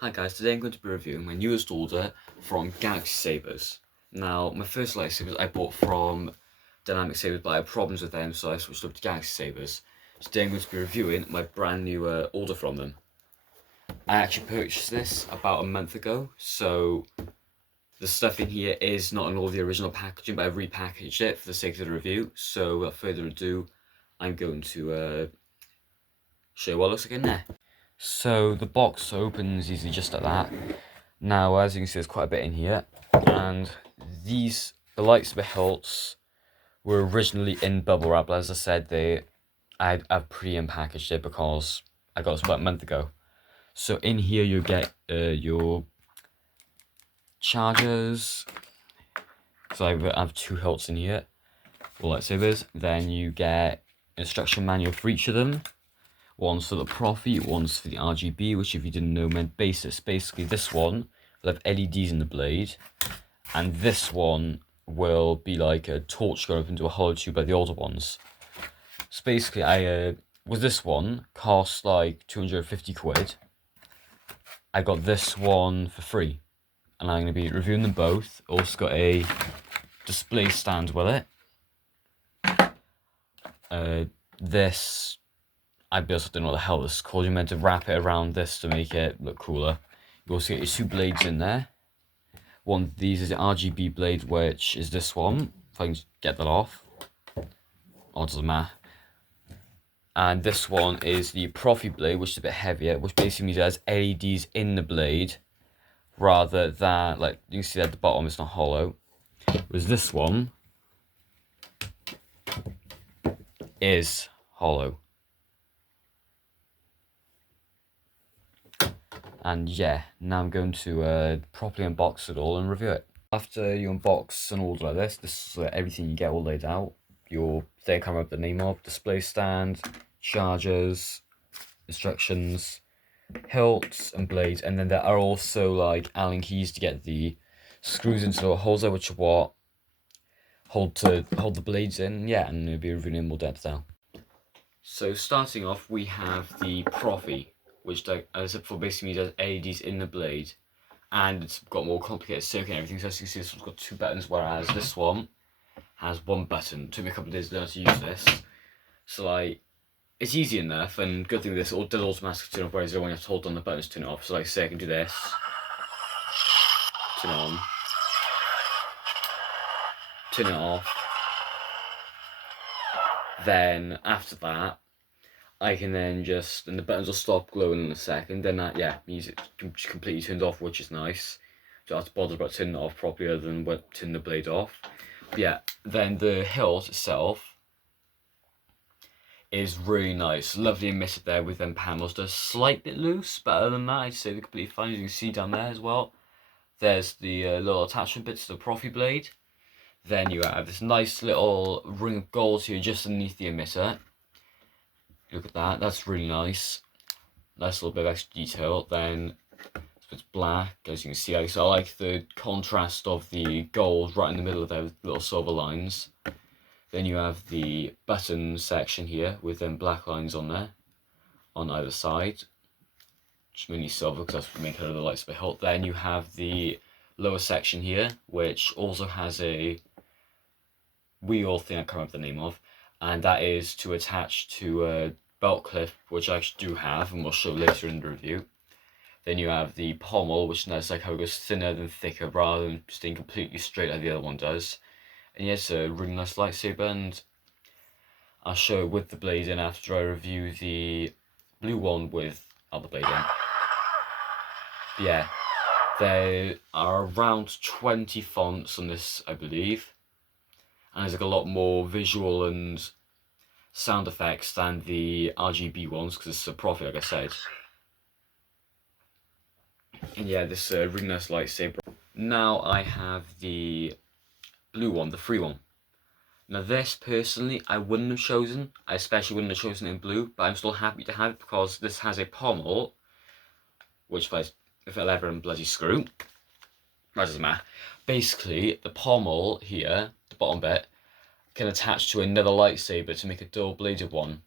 Hi guys, today I'm going to be reviewing my newest order from Galaxy Sabers. Now, my first lightsabers I bought from Dynamic Sabers, but I had problems with them, so I switched up to Galaxy Sabers. Today I'm going to be reviewing my brand new order from them. I actually purchased this about a month ago, so the stuff in here is not in all the original packaging, but I've repackaged it for the sake of the review. So without further ado, I'm going to show you what it looks like in there. So the box opens easily just like that. Now, as you can see, there's quite a bit in here, and the lightsaber hilts were originally in bubble wrap, but as I said, I've pre-packaged it because I got this about a month ago. So in here you get your chargers. So I have two hilts in here for lightsabers. Then you get instruction manual for each of them. One's for the Proffie, one's for the RGB, which if you didn't know meant basis. Basically this one will have LEDs in the blade, and this one will be like a torch going up into a hollow tube like the older ones. So basically with this one, cost like 250 quid. I got this one for free, and I'm going to be reviewing them both. Also got a display stand with it. This, I also don't know what the hell this is called. You're meant to wrap it around this to make it look cooler. You also get your two blades in there. One of these is the RGB blade, which is this one. If I can get that off. Oh, it doesn't matter. And this one is the Proffie blade, which is a bit heavier, which basically means it has LEDs in the blade, rather than, like, you can see at the bottom, it's not hollow. Whereas this one is hollow. And yeah, now I'm going to properly unbox it all and review it. After you unbox an order like this is everything you get all laid out. Your thing come up the name of, display stand, chargers, instructions, hilts and blades, and then there are also like Allen keys to get the screws into the holes there, which are what hold the blades in. Yeah, and we'll be reviewing in more depth now. So starting off, we have the Proffie, which, like, as I said before, basically does LEDs in the blade, and it's got more complicated circuit and everything. So as you can see, this one's got two buttons, whereas this one has one button. It took me a couple of days to learn how to use this, so like, it's easy enough. And good thing with this, it does automatically turn off, whereas the other one you have to hold down the buttons to turn it off. So like, say I can do this, turn it on, turn it off. Then after that, I can then and the buttons will stop glowing in a second. Then that, yeah, means it's completely turned off, which is nice. So I don't have to bother about turning it off properly other than turning the blade off. But yeah, then the hilt itself is really nice. Lovely emitter there with them panels. They're a slight bit loose, but other than that, I'd say they're completely fine. As you can see down there as well, there's the little attachment bits to the Proffie blade. Then you have this nice little ring of gold here just underneath the emitter. Look at that, that's really nice. Nice little bit of extra detail. Then it's black, as you can see. So I like the contrast of the gold right in the middle of there with little silver lines. Then you have the button section here with them black lines on there, on either side. Just mainly silver because that's the main colour of the lightsaber hilt. Then you have the lower section here, which also has a wheel thing I can't remember the name of, and that is to attach to a belt clip, which I actually do have and we'll show later in the review. Then you have the pommel, which is like how it goes thinner than thicker rather than staying completely straight like the other one does. And yeah, it's a really nice lightsaber, and I'll show it with the blade in after I review the blue one without the blade in. But yeah, there are around 20 fonts on this, I believe. And there's like a lot more visual and sound effects than the RGB ones, because it's a Proffie, like I said. And yeah, this really nice lightsaber. Now I have the blue one, the free one. Now this, personally, I wouldn't have chosen. I especially wouldn't have chosen it in blue, but I'm still happy to have it because this has a pommel, which if I'll ever bloody screw, that doesn't matter. Basically, the pommel here, the bottom bit, can attach to another lightsaber to make a dual-bladed one.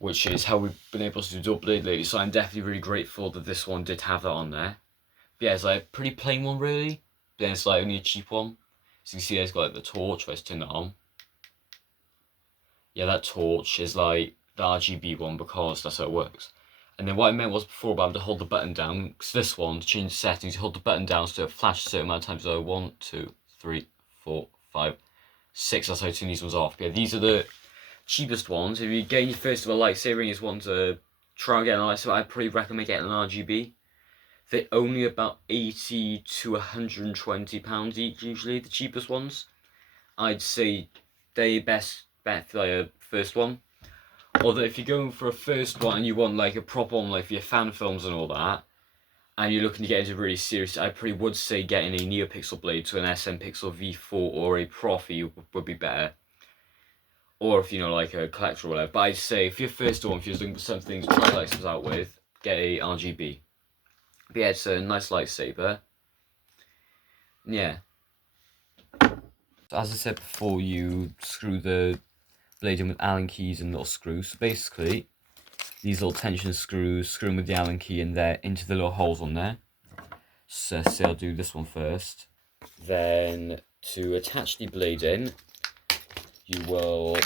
which is how we've been able to do double blade lately. So I'm definitely really grateful that this one did have that on there. But yeah, it's like a pretty plain one really. Then it's like only a cheap one. So you can see it's got like the torch. Let's turn that on. Yeah, that torch is like the RGB one because that's how it works. And then what I meant was before about having to hold the button down, because this one, to change the settings, you hold the button down so it flashes a certain amount of times. So 1, 2, 3, 4, 5, 6. That's how I turn these ones off. But yeah, these are the cheapest ones. If you're getting your first of a lightsaber and you just want to try and get a lightsaber, I'd probably recommend getting an RGB. They're only about £80 to £120 each, usually, the cheapest ones. I'd say they best bet for like a first one. Although if you're going for a first one and you want like a proper one, like for your fan films and all that, and you're looking to get into really serious, I probably would say getting a NeoPixel blade, so an SM Pixel V4 or a Proffie would be better. Or if you know, like a collector or whatever. But I'd say if you're first one, if you're looking for something to try lightsabers out with, get a RGB. But yeah, it's a nice lightsaber. Yeah. So as I said before, you screw the blade in with Allen keys and little screws. So basically, these little tension screws, screw them with the Allen key in there into the little holes on there. So say I'll do this one first. Then to attach the blade in, you will,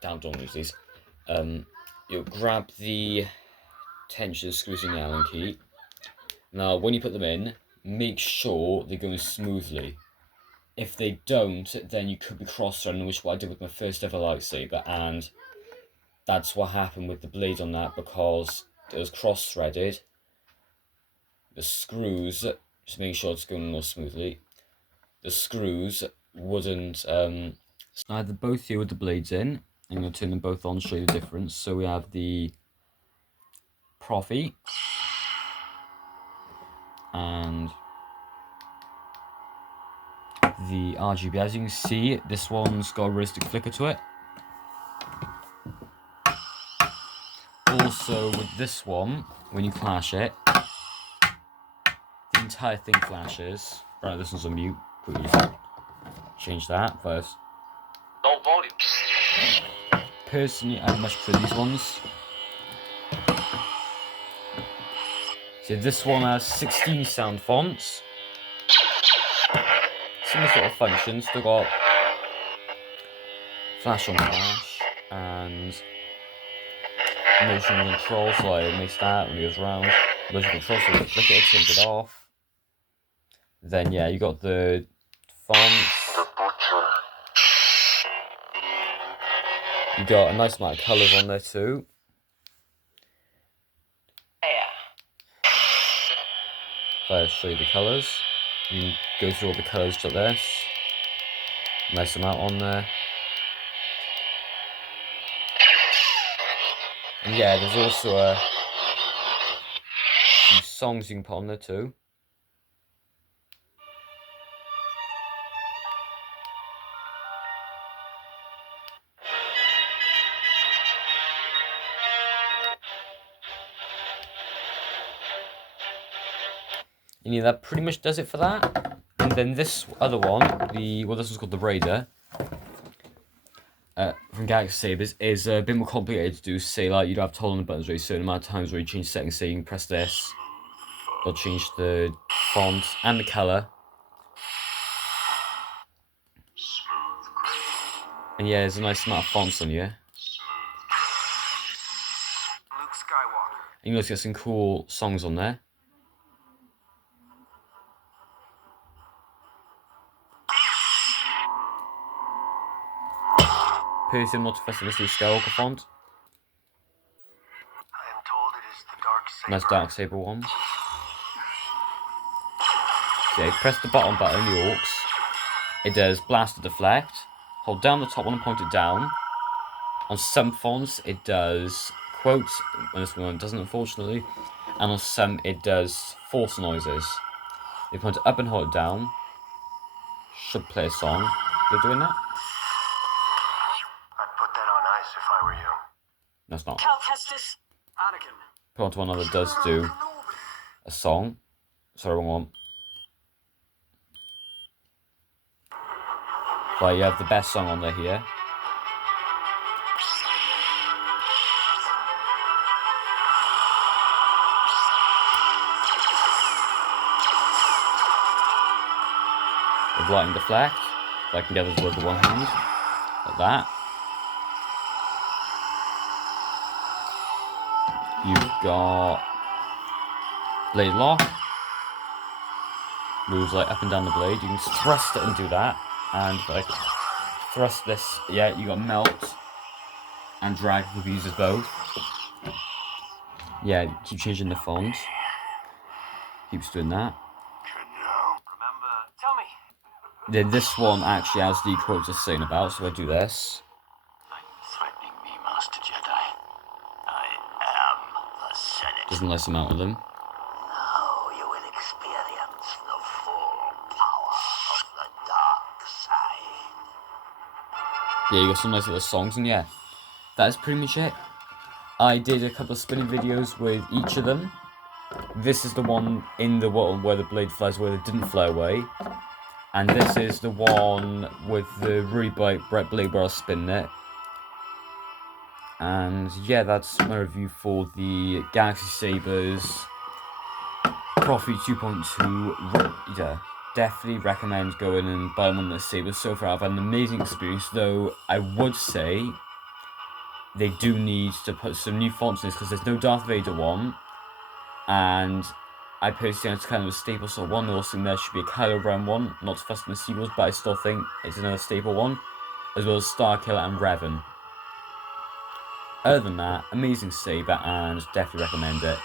don't lose these. You'll grab the tension screws in the Allen key. Now, when you put them in, make sure they're going smoothly. If they don't, then you could be cross-threading, which is what I did with my first ever lightsaber, and that's what happened with the blade on that, because it was cross-threaded. The screws, just make sure it's going more smoothly, the screws wouldn't slide the both here with the blades in. I'm going to turn them both on, show you the difference. So we have the Proffie and the RGB. As you can see, this one's got a realistic flicker to it. Also, with this one, when you flash it, the entire thing flashes. Right, this one's on mute. Quickly change that first. Low volume. Personally, I much prefer these ones. So this one has 16 sound fonts. Similar sort of functions. Still got flash on flash and motion control, so like it makes that when it goes around. Motion control, so you flick it, turns it off. Then yeah, you got the fonts. The butcher. You got a nice amount of colours on there too. If I show you the colours, you can go through all the colours to this. Nice amount on there. And yeah, there's also a few songs you can put on there too. And yeah, that pretty much does it for that. And then this other one, this one's called the Raider, from Galaxy Sabers, is a bit more complicated to do. Say like you'd have to hold on the buttons a certain amount of times where you change settings. Say you can press this, or change the font and the colour. And yeah, there's a nice amount of fonts on here. Luke Skywalker. And you also get some cool songs on there. Personally, I'm not fussed with this Skywalker font. I am told it is the dark saber. Nice dark saber one. So yeah, you press the bottom button, the Orcs. It does blast or deflect. Hold down the top one and point it down. On some fonts, it does quotes. When this one doesn't, unfortunately. And on some, it does force noises. If you point it up and hold it down, should play a song. They're doing that? I'd put that on ice if I were you. That's not. Cal Kestis. Anakin. Put onto one that does do a song. Sorry, wrong one. But you have the best song on there here. lightning deflect. If I can get this with one hand. Like that. You've got blade lock. Moves like up and down the blade. You can thrust it and do that. And like thrust this. Yeah, you got melt and drag. You can use both. Yeah, keep changing the font. Keeps doing that. Remember, tell me. Then this one actually has the quotes it's saying about, so I do this. Are you threatening me, Master Jedi? I am the Senate. There's a nice amount of them. Now you will experience the full power of the dark side. Yeah, you got some nice little songs, and yeah, that is pretty much it. I did a couple of spinning videos with each of them. This is the one in the world where the blade flies away that didn't fly away. And this is the one with the really bright blade where I was spinning it. And yeah, that's my review for the Galaxy Sabers Proffie 2.2. Yeah, definitely recommend going and buying one of the Sabers. So far, I've had an amazing experience, though I would say they do need to put some new fonts in this because there's no Darth Vader one. And I personally think it's kind of a staple sort of one. I also think there should be a Kylo Ren one, not to fuss in the sequels, but I still think it's another staple one, as well as Starkiller and Revan. Other than that, amazing saber and definitely recommend it.